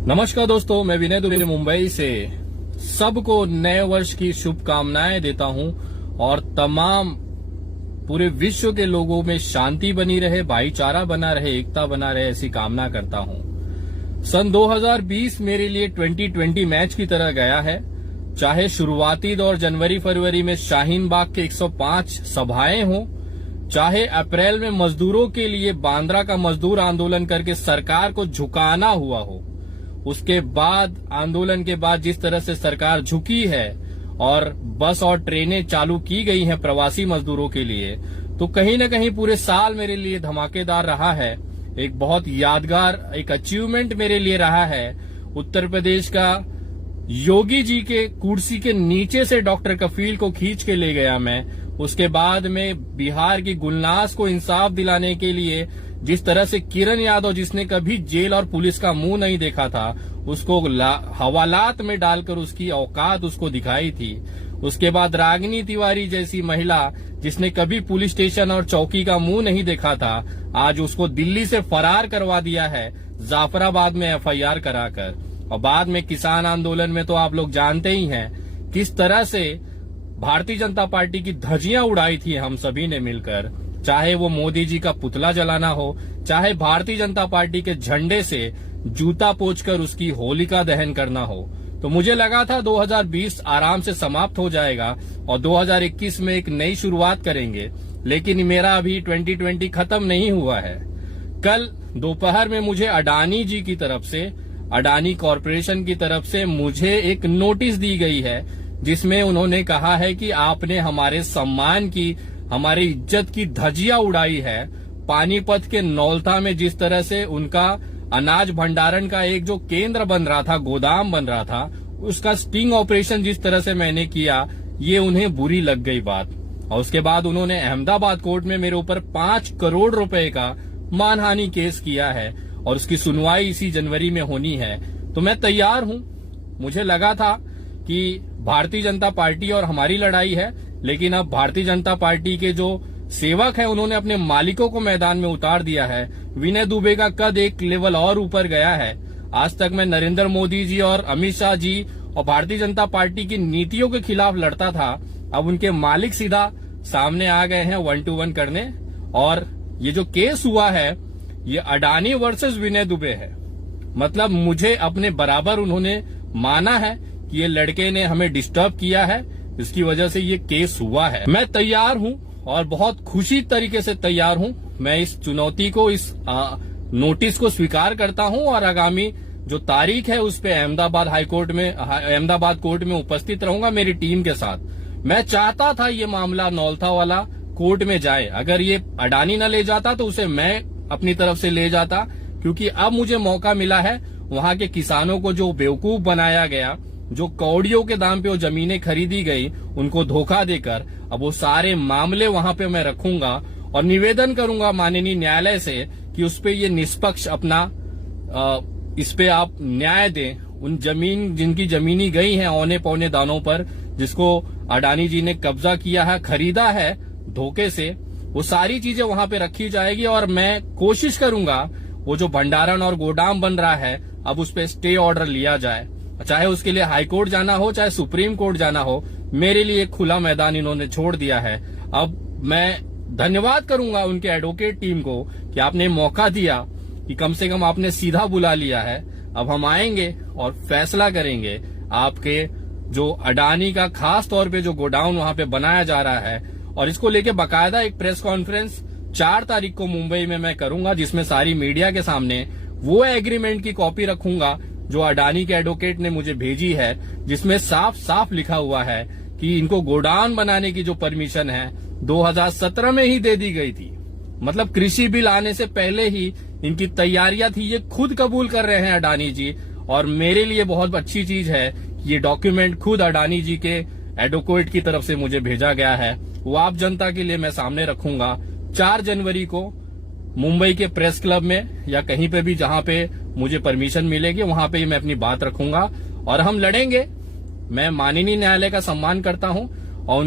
नमस्कार दोस्तों, मैं विनय दुबे मुंबई से सबको नए वर्ष की शुभकामनाएं देता हूं और तमाम पूरे विश्व के लोगों में शांति बनी रहे, भाईचारा बना रहे, एकता बना रहे, ऐसी कामना करता हूं। सन 2020 मेरे लिए 2020 मैच की तरह गया है। चाहे शुरुआती दौर जनवरी फरवरी में शाहीन बाग के 105 सभाएं हों, चाहे अप्रैल में मजदूरों के लिए बांद्रा का मजदूर आंदोलन करके सरकार को झुकाना हुआ हो, उसके बाद आंदोलन के बाद जिस तरह से सरकार झुकी है और बस और ट्रेनें चालू की गई हैं प्रवासी मजदूरों के लिए, तो कहीं न कहीं पूरे साल मेरे लिए धमाकेदार रहा है। एक बहुत यादगार एक अचीवमेंट मेरे लिए रहा है। उत्तर प्रदेश का योगी जी के कुर्सी के नीचे से डॉक्टर कफील को खींच के ले गया मैं। उसके बाद में बिहार की गुलनाज को इंसाफ दिलाने के लिए जिस तरह से किरण यादव, जिसने कभी जेल और पुलिस का मुंह नहीं देखा था, उसको हवालात में डालकर उसकी औकात उसको दिखाई थी। उसके बाद रागिनी तिवारी जैसी महिला, जिसने कभी पुलिस स्टेशन और चौकी का मुंह नहीं देखा था, आज उसको दिल्ली से फरार करवा दिया है जाफराबाद में एफआईआर कराकर। और बाद में किसान आंदोलन में तो आप लोग जानते ही हैं किस तरह से भारतीय जनता पार्टी की धज्जियां उड़ाई थी हम सभी ने मिलकर। चाहे वो मोदी जी का पुतला जलाना हो, चाहे भारतीय जनता पार्टी के झंडे से जूता पोंछकर उसकी होलिका दहन करना हो। तो मुझे लगा था 2020 आराम से समाप्त हो जाएगा और 2021 में एक नई शुरुआत करेंगे, लेकिन मेरा अभी 2020 खत्म नहीं हुआ है। कल दोपहर में मुझे अडानी जी की तरफ से, अडानी कॉरपोरेशन की तरफ से मुझे एक नोटिस दी गई है, जिसमें उन्होंने कहा है कि आपने हमारे सम्मान की, हमारी इज्जत की धज्जियां उड़ाई है। पानीपत के नौलता में जिस तरह से उनका अनाज भंडारण का एक जो केंद्र बन रहा था, गोदाम बन रहा था, उसका स्टिंग ऑपरेशन जिस तरह से मैंने किया, ये उन्हें बुरी लग गई बात। और उसके बाद उन्होंने अहमदाबाद कोर्ट में मेरे ऊपर 5 करोड़ रुपए का मानहानि केस किया है और उसकी सुनवाई इसी जनवरी में होनी है। तो मैं तैयार हूं। मुझे लगा था कि भारतीय जनता पार्टी और हमारी लड़ाई है, लेकिन अब भारतीय जनता पार्टी के जो सेवक है उन्होंने अपने मालिकों को मैदान में उतार दिया है। विनय दुबे का कद एक लेवल और ऊपर गया है। आज तक मैं नरेंद्र मोदी जी और अमित शाह जी और भारतीय जनता पार्टी की नीतियों के खिलाफ लड़ता था, अब उनके मालिक सीधा सामने आ गए हैं 1 to 1 करने। और ये जो केस हुआ है, ये अडानी वर्सेस विनय दुबे है। मतलब मुझे अपने बराबर उन्होंने माना है कि ये लड़के ने हमें डिस्टर्ब किया है, इसकी वजह से ये केस हुआ है। मैं तैयार हूं और बहुत खुशी तरीके से तैयार हूं। मैं इस चुनौती को, इस नोटिस को स्वीकार करता हूं और आगामी जो तारीख है उस पे अहमदाबाद कोर्ट में उपस्थित रहूंगा मेरी टीम के साथ। मैं चाहता था ये मामला नौलता वाला कोर्ट में जाए। अगर ये अडानी न ले जाता तो उसे मैं अपनी तरफ से ले जाता, क्योंकि अब मुझे मौका मिला है। वहां के किसानों को जो बेवकूफ बनाया गया, जो कौड़ियों के दाम पे वो जमीनें खरीदी गई, उनको धोखा देकर, अब वो सारे मामले वहां पे मैं रखूंगा और निवेदन करूंगा माननीय न्यायालय से कि उस पे ये निष्पक्ष अपना इस पे आप न्याय दें। उन जिनकी जमीनी गई हैं औने पौने दानों पर, जिसको अडानी जी ने कब्जा किया है, खरीदा है धोखे से, वो सारी चीजें वहां पे रखी जाएगी। और मैं कोशिश करूंगा वो जो भंडारण और गोदाम बन रहा है, अब उस पे स्टे ऑर्डर लिया जाए। चाहे उसके लिए हाई कोर्ट जाना हो, चाहे सुप्रीम कोर्ट जाना हो, मेरे लिए खुला मैदान इन्होंने छोड़ दिया है। अब मैं धन्यवाद करूंगा उनके एडवोकेट टीम को कि आपने मौका दिया, कि कम से कम आपने सीधा बुला लिया है। अब हम आएंगे और फैसला करेंगे आपके जो अडानी का खास तौर पे जो गोडाउन वहां पे बनाया जा रहा है, और इसको लेके बाकायदा एक प्रेस कॉन्फ्रेंस 4 तारीख को मुंबई में मैं करूंगा, जिसमें सारी मीडिया के सामने वो एग्रीमेंट की कॉपी रखूंगा जो अडानी के एडवोकेट ने मुझे भेजी है, जिसमें साफ साफ लिखा हुआ है कि इनको गोडाउन बनाने की जो परमिशन है 2017 में ही दे दी गई थी। मतलब कृषि बिल आने से पहले ही इनकी तैयारियां थी। ये खुद कबूल कर रहे हैं अडानी जी। और मेरे लिए बहुत अच्छी चीज है, ये डॉक्यूमेंट खुद अडानी जी के एडवोकेट की तरफ से मुझे भेजा गया है। वो आप जनता के लिए मैं सामने रखूंगा 4 जनवरी को मुंबई के प्रेस क्लब में, या कहीं पे भी जहां पे मुझे परमिशन मिलेगी वहां पे मैं अपनी बात रखूंगा और हम लड़ेंगे। मैं माननीय न्यायालय का सम्मान करता हूं और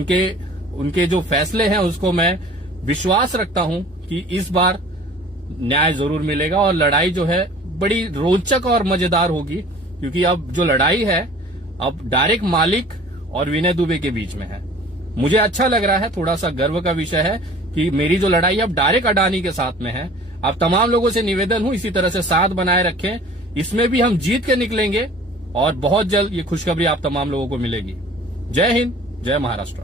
उनके जो फैसले हैं उसको मैं विश्वास रखता हूं कि इस बार न्याय जरूर मिलेगा और लड़ाई जो है बड़ी रोचक और मजेदार होगी, क्योंकि अब जो लड़ाई है अब डायरेक्ट मालिक और विनय दुबे के बीच में है। मुझे अच्छा लग रहा है, थोड़ा सा गर्व का विषय है कि मेरी जो लड़ाई अब डायरेक्ट अडानी के साथ में है। अब तमाम लोगों से निवेदन हूं, इसी तरह से साथ बनाए रखें, इसमें भी हम जीत के निकलेंगे और बहुत जल्द ये खुशखबरी आप तमाम लोगों को मिलेगी। जय हिंद, जय महाराष्ट्र।